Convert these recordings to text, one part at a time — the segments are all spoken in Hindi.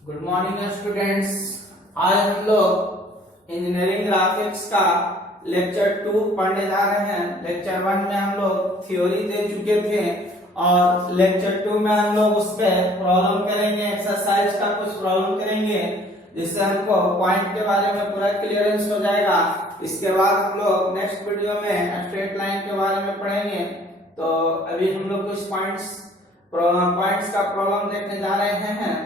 Good morning students. आज हम लोग इंजीनियरिंग ग्राफिक्स का लेक्चर 2 पढ़ने जा रहे हैं। लेक्चर 1 में हम लोग थ्योरी दे चुके थे और लेक्चर 2 में हम लोग उस पे प्रॉब्लम करेंगे, एक्सरसाइज का कुछ प्रॉब्लम करेंगे जिससे हमको पॉइंट के बारे में पूरा क्लियरेंस हो जाएगा। इसके बाद हम लोग नेक्स्ट वीडियो में स्ट्रेट लाइन के बारे में पढ़ेंगे। तो अभी हम लोग कुछ पॉइंट्स का प्रॉब्लम देखने जा रहे हैं।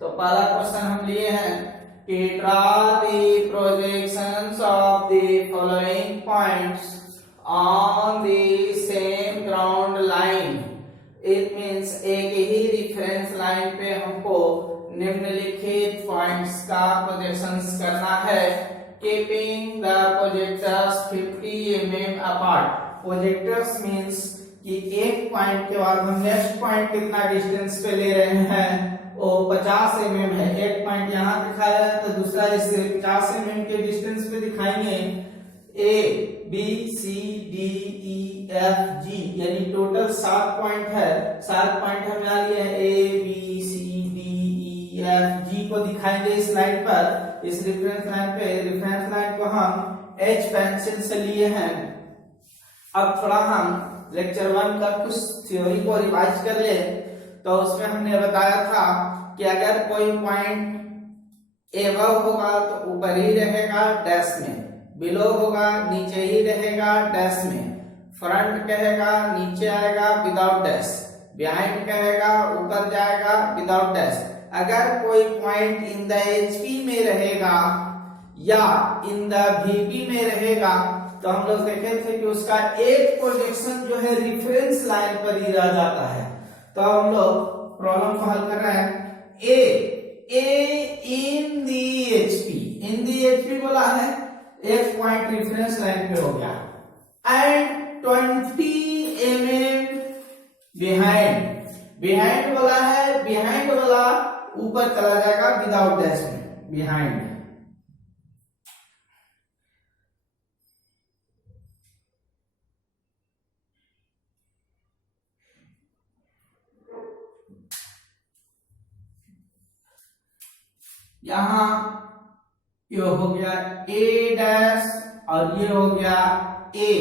तो पहला क्वेश्चन हम लिए हैं कि draw the projections of the following points on the same ground line. It means एक ही रेफरेंस लाइन पे हमको निम्नलिखित पॉइंट्स का प्रोजेक्शंस करना है। Keeping the projectors 50 mm apart. Projectors means कि एक पॉइंट के बाद हम नेक्स्ट पॉइंट कितना डिस्टेंस पे ले रहे हैं, वो 50 mm है। एक पॉइंट यहाँ दिखाया है तो दूसरा इसे 50 mm के डिस्टेंस पे दिखाएंगे। A B C D E F G यानी टोटल 7 पॉइंट है। 7 पॉइंट हम यहाँ लिए हैं, A B C D E F G को दिखाएंगे इस लाइन पर, इस रेफरेंस लाइन पे। रेफरेंस लाइन को हम एच पेंसिल से लिए हैं। अब थोड़ा हम लेक्चर 1 का कुछ थ्योरी को रिवाइज कर ले। तो उसमें हमने बताया था कि अगर कोई पॉइंट एबव होगा तो ऊपर ही रहेगा डैश में, बिलो होगा नीचे ही रहेगा डैश में, फ्रंट कहेगा नीचे आएगा विदाउट डैश, बिहाइंड कहेगा ऊपर जाएगा विदाउट डैश। अगर कोई पॉइंट इन द एचपी में रहेगा या इन द वीपी में रहेगा तो हम लोग देखे थे कि उसका एक प्रोजेक्शन जो है रेफरेंस लाइन पर ही रह जाता है। तो हम लोग प्रॉब्लम को हल कर रहे हैं। ए इन दी एचपी बोला है, एक पॉइंट रेफरेंस लाइन पे हो गया एंड 20 mm बिहाइंड बोला है। बिहाइंड वाला ऊपर चला जाएगा विदाउट डैश में, बिहाइंड। यहां ये हो गया ए डैश और ये हो गया ए।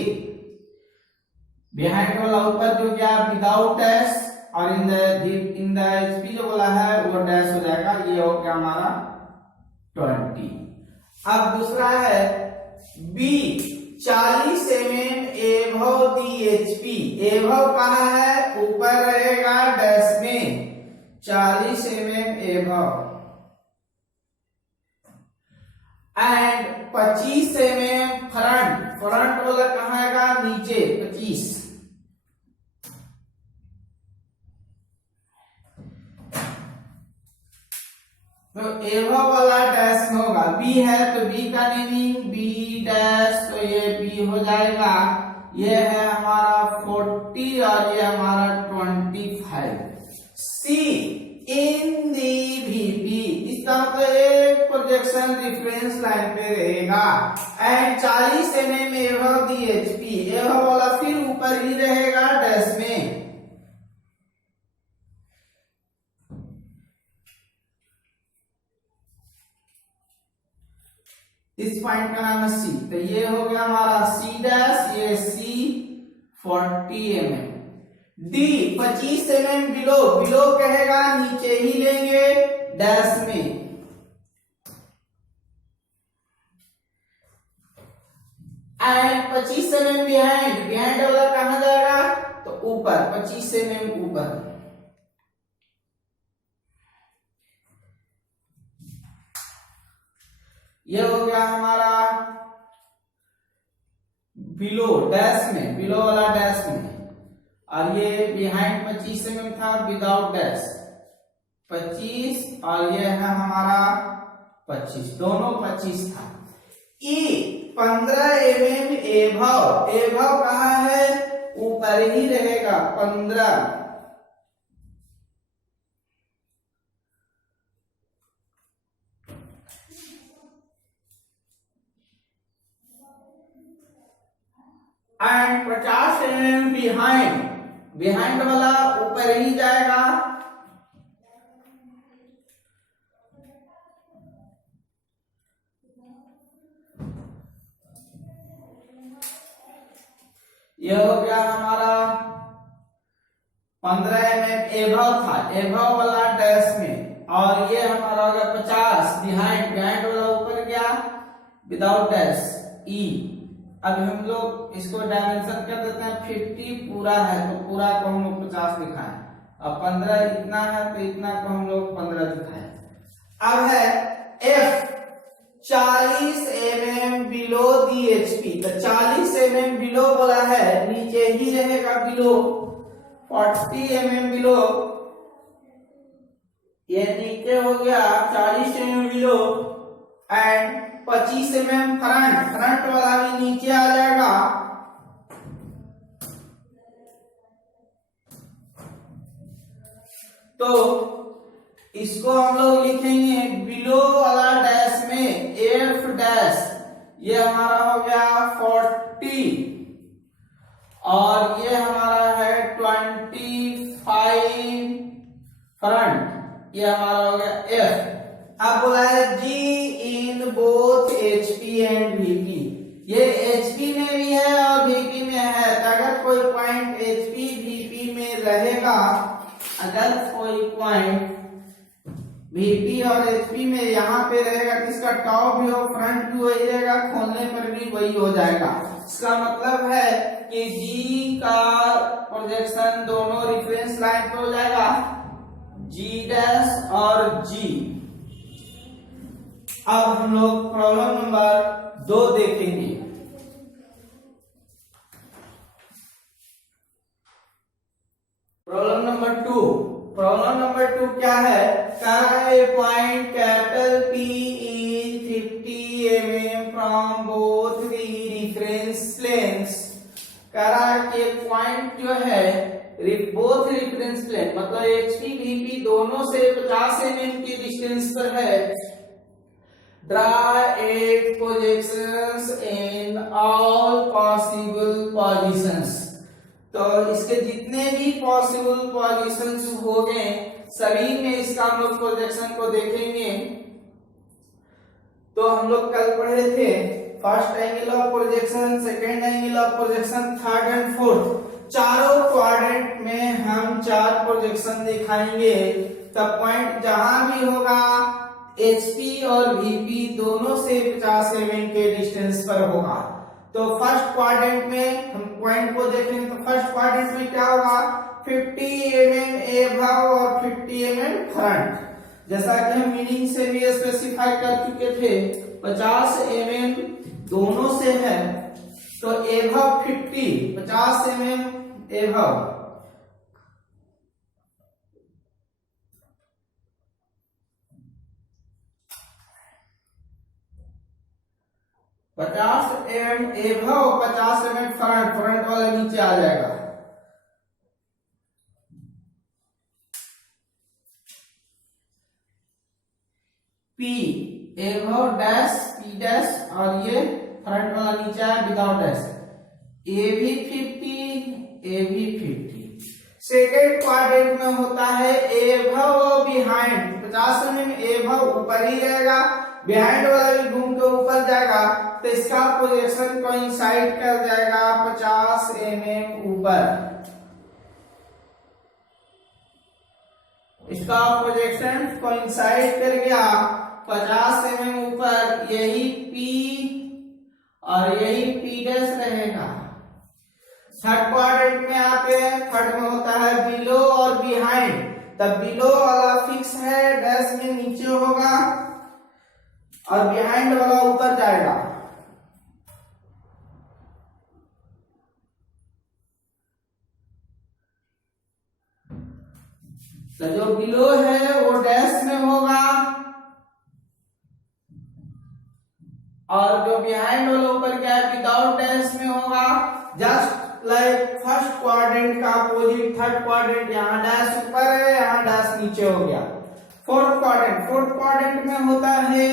बिहाइंड वाला ऊपर जो गया विदाउट डैश और इन द एचपी जो बोला है वो डैश हो जाएगा। ये हो गया हमारा 20। अब दूसरा है बी 40 mm एबव दी एचपी। एबव कहाँ है, ऊपर रहेगा डैश में, 40 mm above and 25 mm front वाला कहाँ आएगा, नीचे 25। तो एबव वाला डैश में होगा, बी है तो बी का मीनिंग बी डैश, तो ये बी हो जाएगा। ये है हमारा 40 और ये हमारा 25। सी इन दी वीपी, इसका मतलब एक प्रोजेक्शन रेफरेंस लाइन पे रहेगा and 40 mm above the HP. Above वाला फिर ऊपर ही रहेगा डैश में। इस पॉइंट का नाम है सी। तो ये हो गया हमारा सी डैश, ये सी 40 mm। डी 25 mm बिलो कहेगा नीचे ही लेंगे डैश में। एंड 25 mm बिहाइंड वाला कहां जाएगा, तो ऊपर 25 mm ऊपर। ये हो गया हमारा बिलो डैश में, बिलो वाला डैश में। और ये बिहाइंड 25 mm था विदाउट डैश 25 और ये है हमारा 25, दोनों 25 था। ई 15 mm एबव कहाँ है, ऊपर ही रहेगा 15। एंड 50 mm बिहाइंड वाला ऊपर ही जाएगा ये हो गया हमारा 15 mm एभव था, एभव वाला डैश में, और ये हमारा हो गया 50 बिहाइंड, बिहाइंड वाला ऊपर गया विदाउट डैश ई। अब हम लोग इसको डायमेंशन कर देते हैं 50 पूरा है तो पूरा को हम लोग 50 दिखाएं, अब 15 इतना है तो इतना को हम लोग 15 दिखाएं। अब है F 40 mm below the HP, तो 40 mm बिलो बोला है, नीचे ही रहेगा बिलो, 40 mm बिलो, ये नीचे हो गया 40 mm below, and 25 mm front, front वाला भी नीचे आ जाएगा, तो इसको हम लोग लिखेंगे बिलो वाला डैश में एफ डैश, ये हमारा हो गया 40 और ये हमारा है 25 फ्रंट, ये हमारा हो गया एफ। अब बोला है G in both HP and VP, ये एचपी में भी है और वीपी में है, तो अगर कोई पॉइंट एचपी वीपी में रहेगा, अगर कोई पॉइंट वीपी और एचपी में यहाँ पे रहेगा, किसका टॉप भी हो फ्रंट भी वही रहेगा, खोलने पर भी वही हो जाएगा। इसका मतलब है कि जी का प्रोजेक्शन दोनों रेफरेंस लाइन पे हो जाएगा, जी डैश और जी। अब हम लोग प्रॉब्लम नंबर 2 देखेंगे। प्रॉब्लम नंबर 2, प्रॉब्लम नंबर 2 क्या है, point capital P is 50 mm from both the reference planes, कह रहा है कि पॉइंट जो है बोथ रेफरेंस प्लेन मतलब एचपी वीपी दोनों से 50 mm की डिस्टेंस पर है, draw at projections in all possible positions, तो इसके जितने भी पॉसिबल पोजीशंस हो गए सभी में इसका हम लोग प्रोजेक्शन को देखेंगे। तो हम लोग कल पढ़े थे first angle of projection, second angle of projection, third and fourth, चारों क्वाड्रेंट में हम 4 प्रोजेक्शन दिखाएंगे। तब पॉइंट जहां भी होगा एचपी और वीपी दोनों से 50 mm के डिस्टेंस पर होगा। तो फर्स्ट क्वाड्रेंट में हम पॉइंट को देखेंगे, तो फर्स्ट क्वाड्रेंट में क्या होगा 50 mm एभव और 50 mm फ्रंट, जैसा कि हम मीनिंग से भी स्पेसिफाई कर चुके थे, 50 mm दोनों से है, तो एभव 50 mm एभव, पचास mm above 50 mm front, front वाला नीचे आ जाएगा। P above dash P dash और ये फ्रंट वाला नीचे आया विदाउट डैश, ए भी 50 ए भी 50। सेकेंड क्वाड्रेंट में होता है एभव और बिहाइंड, 50 mm एभव ऊपर ही रहेगा, बिहाइंड वाला भी घूम के ऊपर जाएगा, तो इसका प्रोजेक्शन कोइंसाइड कर जाएगा 50 mm ऊपर, इसका प्रोजेक्शन कोइंसाइड कर गया 50 mm ऊपर, यही P और यही P डैश रहेगा। थर्ड क्वाड्रेंट में आते हैं, थर्ड में होता है बिलो और बिहाइंड, तब बिलो वाला फिक्स है, डैश में नीचे होगा और बिहाइंड वाला ऊपर जाएगा। तो जो बिलो है वो डैश में होगा और जो बिहाइंड वाला ऊपर क्या है विदाउट डैश में होगा। जस्ट लाइक फर्स्ट क्वाड्रेंट का अपोजिट थर्ड क्वाड्रेंट, यहाँ डैश ऊपर है यहाँ डैश नीचे हो गया। फोर्थ क्वाड्रेंट में होता है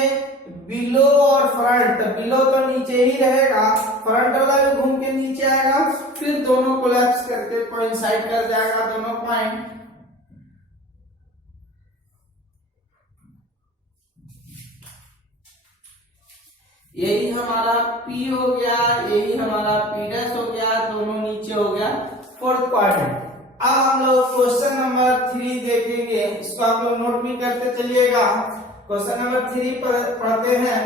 बिलो और फ्रंट, बिलो तो नीचे ही रहेगा, फ्रंट वाला भी घूम के नीचे आएगा, फिर दोनों कोलैप्स करके कोइंसाइड कर जाएगा दोनों पॉइंट। यही हमारा P हो गया, यही हमारा P डैश हो गया, दोनों नीचे हो गया फोर्थ क्वाड्रेंट। अब हम लोग क्वेश्चन नंबर 3 देखेंगे, इसको आप लोग नोट भी करते चलिएगा। क्वेश्चन नंबर 3 पर पढ़ते हैं।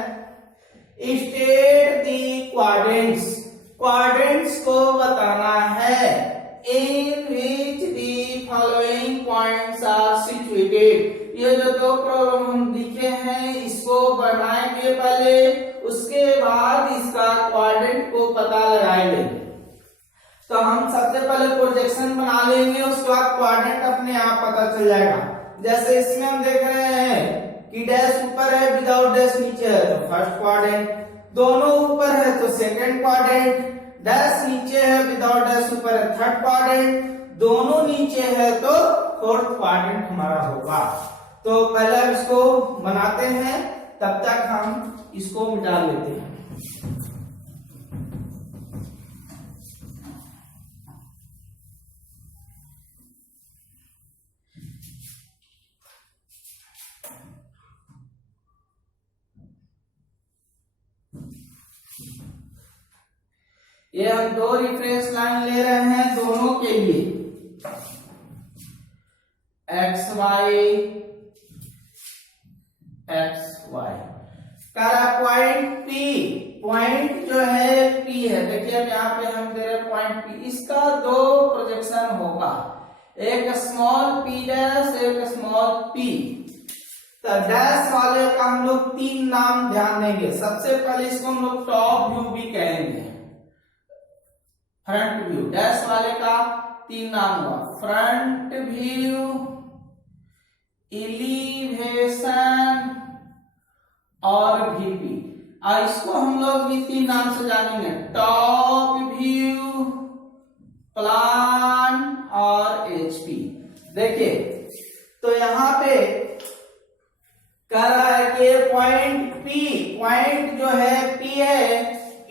स्टेट दी क्वाड्रेंट्स, क्वाड्रेंट्स को बताना है। In which the following points are situated. ये जो दो प्रॉब्लम हम लिखे हैं इसको बनाएंगे पहले, उसके बाद इसका क्वाड्रेंट को पता लगाएंगे। तो हम सबसे पहले प्रोजेक्शन बना लेंगे, उसके बाद क्वाड्रेंट अपने आप पता चल जाएगा। जैसे इसमें हम देख रहे हैं कि डैश ऊपर है, विदाउट डैश नीचे है, तो फर्स्ट क्वाड्रेंट। दोनों ऊपर है तो सेकंड क्वाड्रेंट। डैश नीचे है, विदाउट डैश ऊपर है, थर्ड क्वाड्रेंट। दोनों नीचे है तो फोर्थ क्वाड्रेंट हमारा होगा। तो पहले हम इसको बनाते हैं, तब तक हम इसको मिटा लेते हैं। ये हम दो रेफरेंस लाइन ले रहे हैं दोनों के लिए, एक्स वाई करा पॉइंट P, पॉइंट जो है P है। देखिए अब यहाँ पे हम दे रहे हैं पॉइंट P, इसका दो प्रोजेक्शन होगा, एक स्मॉल p डैश, एक स्मॉल p। तो डैश वाले का हम लोग 3 नाम ध्यान देंगे। सबसे पहले इसको हम लोग टॉप व्यू भी कहेंगे, फ्रंट व्यू। डैश वाले का 3 नाम हुआ, फ्रंट व्यू, एलिवेशन और VP। और इसको हम लोग भी 3 नाम से जानेंगे, टॉप व्यू, प्लान और HP। देखिए तो यहाँ पे कह रहा है कि पॉइंट P, पॉइंट जो है P है,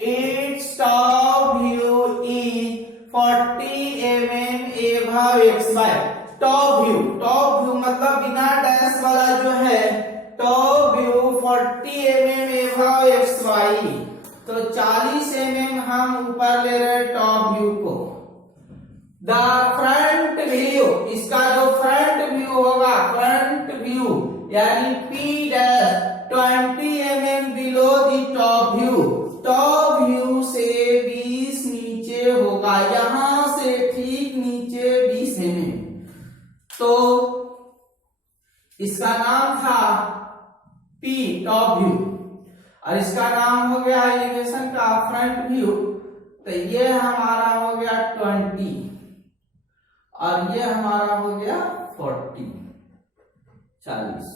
its top view is 40 mm above XY। Top view मतलब बिना डैश वाला जो है, top view 40 mm above XY। तो 40 mm हम ऊपर ले रहे हैं टॉप व्यू को। द फ्रंट व्यू, इसका जो फ्रंट व्यू होगा, फ्रंट व्यू यानी P dash 20 mm below the top view. Top view से 20 नीचे होगा, यहां से ठीक नीचे 20 mm। तो इसका नाम था P टॉप व्यू, और इसका नाम हो गया एलिवेशन का फ्रंट व्यू। तो ये हमारा हो गया 20 और ये हमारा हो गया 40।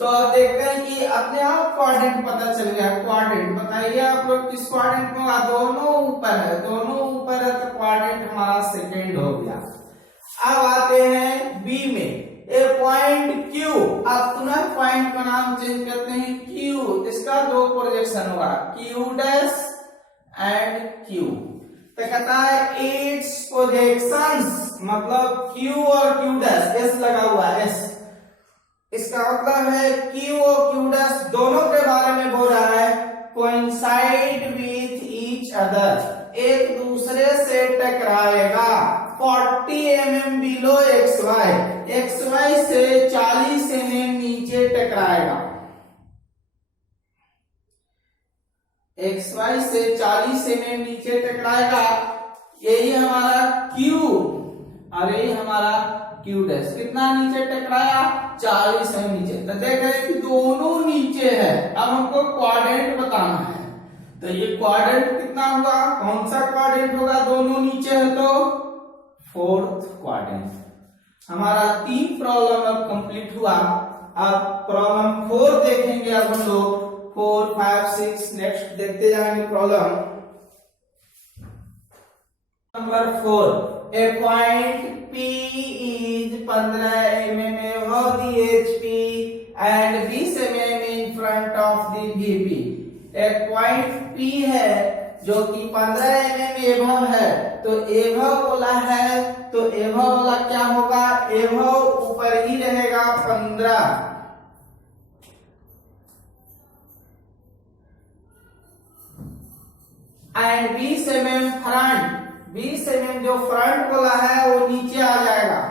तो देखते हैं कि अपने आप क्वाड्रेंट पता चल गया। क्वाड्रेंट बताइए आप लोग किस क्वाड्रेंट में होगा? दोनों ऊपर है, दोनों ऊपर है तो क्वाड्रेंट हमारा सेकंड हो गया। अब आते हैं बी में, ए पॉइंट Q। अब पुनः पॉइंट का नाम चेंज करते हैं Q। इसका दो प्रोजेक्शन होगा, Q डैश एंड Q। तो कहता है इट्स प्रोजेक्शंस, मतलब Q और Q डैश, S लगा हुआ है S। इसका मतलब है Q और Q डैश दोनों के बारे में बोल रहा है, कोइंसाइड विथ ईच अदर, एक दूसरे से टकराएगा 40 mm बिलो XY, XY से 40 mm नीचे टकराएगा, XY से 40 mm नीचे टकराएगा। यही हमारा Q और यही हमारा Q डैश। कितना नीचे टकराया? 40 mm नीचे। तो देख रहे हैं कि दोनों नीचे है। अब हमको क्वाड्रेंट बताना है, तो ये क्वाड्रेंट कितना हुआ? कौन सा क्वाड्रेंट होगा? दोनों नीचे है तो फोर्थ क्वाड्रेंट। हमारा 3 प्रॉब्लम अब कंप्लीट हुआ। अब प्रॉब्लम 4 देखेंगे। अब हम लोग 4, 5, 6 नेक्स्ट देखते जाएंगे problem number 4। A point P is 15 mm above the HP and 20 mm in front of the VP। एक पॉइंट P है जो कि 15 mm एबव है, तो एबव बोला है तो एबव वाला क्या होगा? एबव ऊपर ही रहेगा 15, एंड 20 mm फ्रंट, 20 mm जो फ्रंट वाला है वो नीचे आ जाएगा।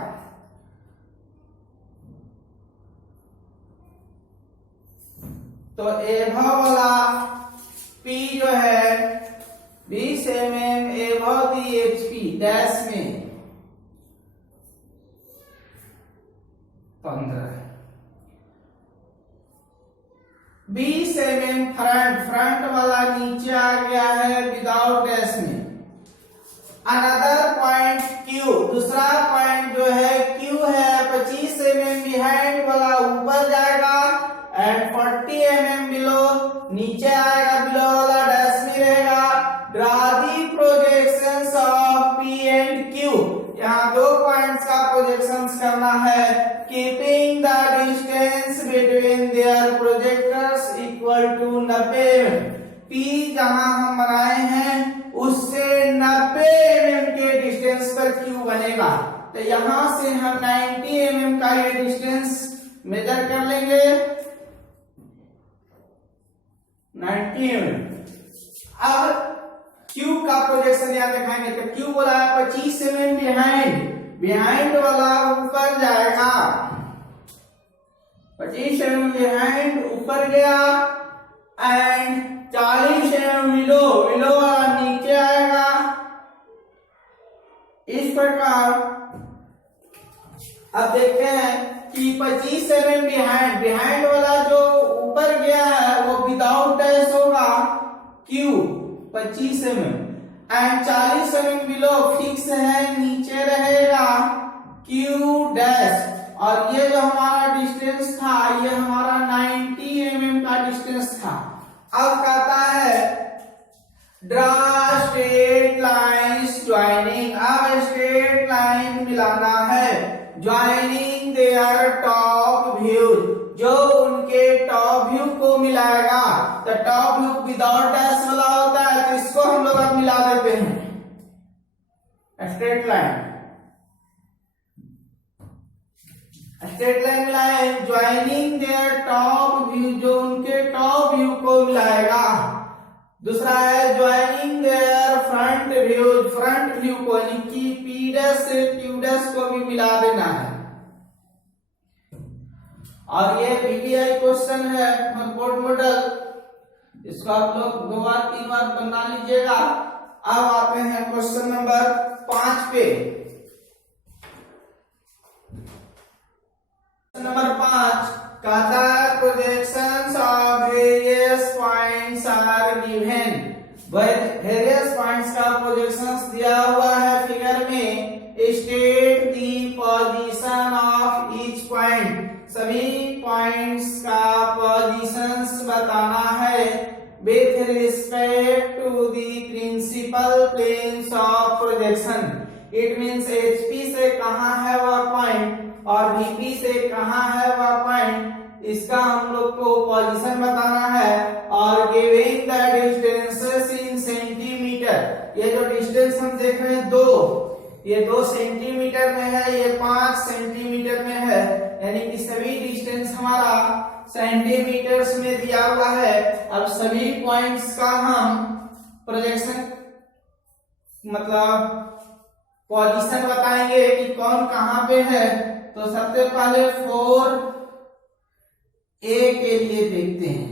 तो एभव वाला P जो है 20 mm एभव दी HP डैश में 15, 20 mm फ्रंट वाला नीचे आ गया है विदाउट डैश में। अनदर पॉइंट Q, दूसरा पॉइंट जो है Q है 25 mm बिहाइंड वाला ऊपर जाएगा एंड 40 mm बिलो नीचे आएगा, बिलो वाला डैश में रहेगा। Draw the projections of P and Q, यहाँ दो पॉइंट्स का प्रोजेक्शंस करना है। Keeping the distance between their projectors equal to 90 mm। P जहां हम बनाए हैं उससे 90 mm के डिस्टेंस पर Q बनेगा। तो यहां से हम 90 mm का ये डिस्टेंस मेजर कर लेंगे, 90 mm। अब Q का प्रोजेक्शन यहाँ दिखाएंगे। तो Q बोला है 25 mm बिहाइंड, बिहाइंड वाला ऊपर जाएगा, 25 mm बिहाइंड ऊपर गया एंड 40 mm बिलो, बिलो वाला नीचे आएगा। इस प्रकार अब देखते हैं कि 25 mm बिहाइंड, बिहाइंड वाला जो ऊपर गया है वो विदाउट डैश होगा Q 25 mm and 40 mm below fix है नीचे रहेगा Q डैश। और ये जो हमारा डिस्टेंस था ये हमारा 90 mm का डिस्टेंस था। अब कहता है ड्रा स्ट्रेट लाइन्स ज्वाइनिंग, अब स्ट्रेट लाइन मिलाना है ज्वाइनिंग देयर टॉप व्यू, जो उनके टॉप व्यू को मिलाएगा। तो टॉप व्यू विदाउट डैश वाला होता है तो इसको हम लोग अब मिला देते हैं। स्ट्रेट लाइन, स्ट्रेट लाइन मिलाए ज्वाइनिंग देयर टॉप व्यू, जो उनके टॉप व्यू को मिलाएगा। दूसरा है joining there front view, front view को यानी कि P डैश से Q डैश को भी मिला देना है। और ये VBI क्वेश्चन है बोर्ड मॉडल, इसको आप लोग 2 बार 3 बार बना लीजिएगा। अब आते हैं क्वेश्चन नंबर 5 पे। नंबर 5 कहता है projections of various points are given. Various points का प्रोजेक्शंस दिया हुआ है फिगर में। State the position of each point, सभी पॉइंट्स का पोजीशंस बताना है with respect to the principal planes of projection. It means HP से कहां है वह पॉइंट और VP से कहां है वह पॉइंट, इसका हम लोग को पोजीशन बताना है। और giving the distances in centimetre, ये जो डिस्टेंस हम देख रहे हैं 2, ये 2 सेंटीमीटर में है, ये 5 सेंटीमीटर में है, यानी कि सभी डिस्टेंस हमारा सेंटीमीटर्स में दिया हुआ है। अब सभी पॉइंट्स का हम प्रोजेक्शन मतलब पोजीशन बताएंगे कि कौन कहां पे है। तो सबसे पहले 4A के लिए देखते हैं,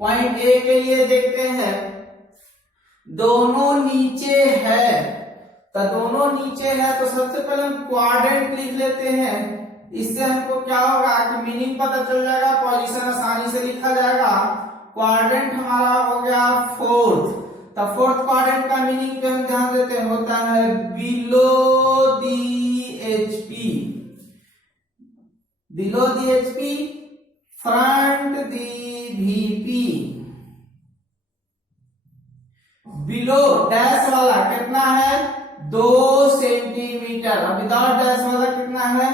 पॉइंट A के लिए देखते हैं। दोनों नीचे है, तो दोनों नीचे है तो सबसे पहले हम क्वाड्रेंट लिख लेते हैं। इससे हमको क्या होगा कि मीनिंग पता चल जाएगा, पोजीशन आसानी से लिखा जाएगा। क्वाड्रेंट हमारा हो गया 4th, तो 4th क्वाड्रेंट का मीनिंग पे हम ध्यान देते हैं, होता है below the HP, below the HP, front the VP। Below dash वाला कितना है 2 सेंटीमीटर, और विदाउट डैश वाला कितना है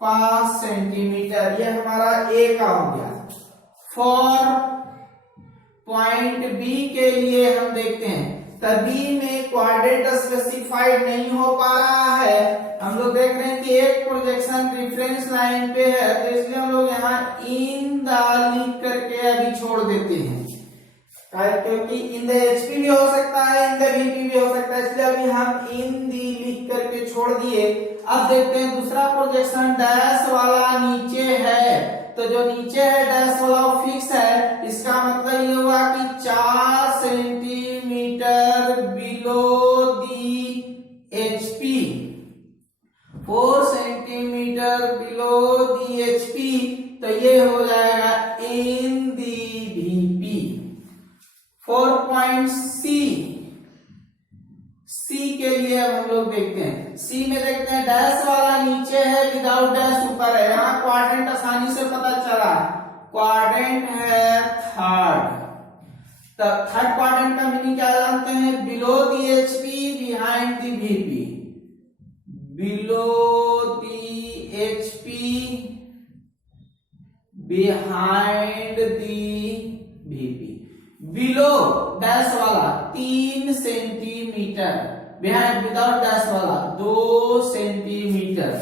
5 सेंटीमीटर। ये हमारा A का हो गया। फॉर पॉइंट B के लिए हम देखते हैं, तभी में क्वाड्रेंट स्पेसिफाइड नहीं हो पा रहा है। हम लोग देख रहे हैं कि एक प्रोजेक्शन रेफरेंस लाइन पे है, तो इसलिए हम लोग यहाँ इन द लिख करके अभी छोड़ देते हैं। क्योंकि इन द एचपी भी हो सकता है, इन द वीपी भी हो सकता है, इसलिए अभी हम इन दी लिख करके छोड़ दिए। अब देखते हैं दूसरा प्रोजेक्शन, डैश वाला नीचे है, तो जो नीचे है डैश वाला वो फिक्स है, इसका मतलब ये हुआ कि 4 centimetre below the HP, 4 centimetre below the HP, तो ये हो जाएगा इन दी वीपी। 4 पॉइंट सी के लिए अब हम लोग देखते हैं, सी में देखते हैं डैश वाला नीचे है, विदाउट डैश ऊपर है, यहाँ क्वाड्रेंट आसानी से पता चला, क्वाड्रेंट है थर्ड। तब थर्ड क्वाड्रेंट का मीनिंग क्या जानते हैं, below the HP behind the VP, below the HP behind the VP. Below dash वाला 3 सेंटीमीटर, बिहाइंड विदाउट डैश वाला 2 सेंटीमीटर।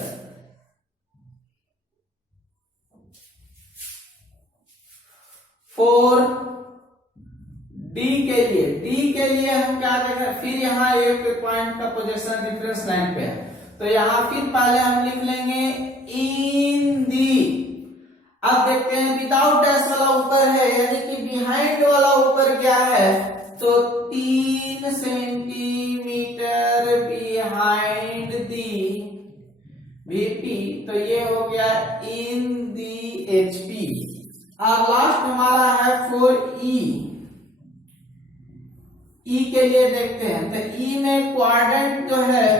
फोर डी के लिए हम क्या देखें, फिर यहाँ एक पॉइंट का पोजीशन डिफरेंस लाइन पे है, तो यहाँ फिर पहले हम लिख लेंगे इन दी। अब देखते हैं विदाउट डैश वाला ऊपर है, यानी कि बिहाइंड वाला ऊपर क्या है, तो 3 सेंटीमीटर बिहाइंड दी वीपी, तो ये हो गया इन दी एचपी। अब लास्ट हमारा है 4E, ई के लिए देखते हैं, तो ई में क्वाड्रेंट जो है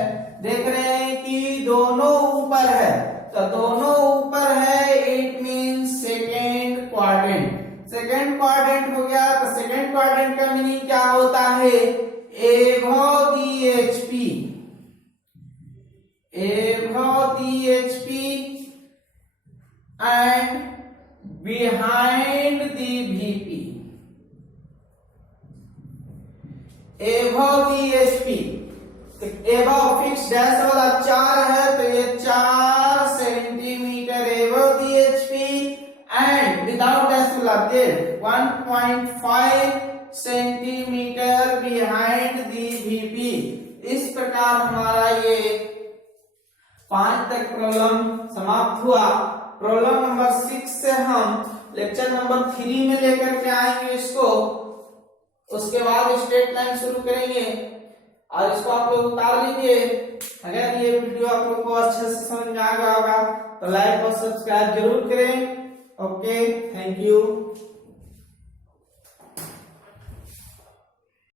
देख रहे हैं कि दोनों ऊपर है, तो दोनों ऊपर है, it means second quadrant. Second quadrant हो गया, तो सेकेंड क्वाड्रेंट का मीनिंग क्या होता है, above the HP, above the HP and behind the VP, above the HP. Above fix dash वाला 4 है, तो ये 4 centimetre above the HP and without dash वाला 1.5 सेंटीमीटर बिहाइंड दी वीपी। इस प्रकार हमारा ये 5 तक प्रॉब्लम समाप्त हुआ। प्रॉब्लम नंबर 6 से हम लेक्चर नंबर 3 में लेकर के आएंगे इसको, उसके बाद स्ट्रेट लाइन शुरू करेंगे और इसको आप लोग उतार लीजिए। अगर ये वीडियो आप लोग को अच्छे से समझ में आ गया होगा तो लाइक और सब्सक्राइब जरूर करें। Okay, thank you.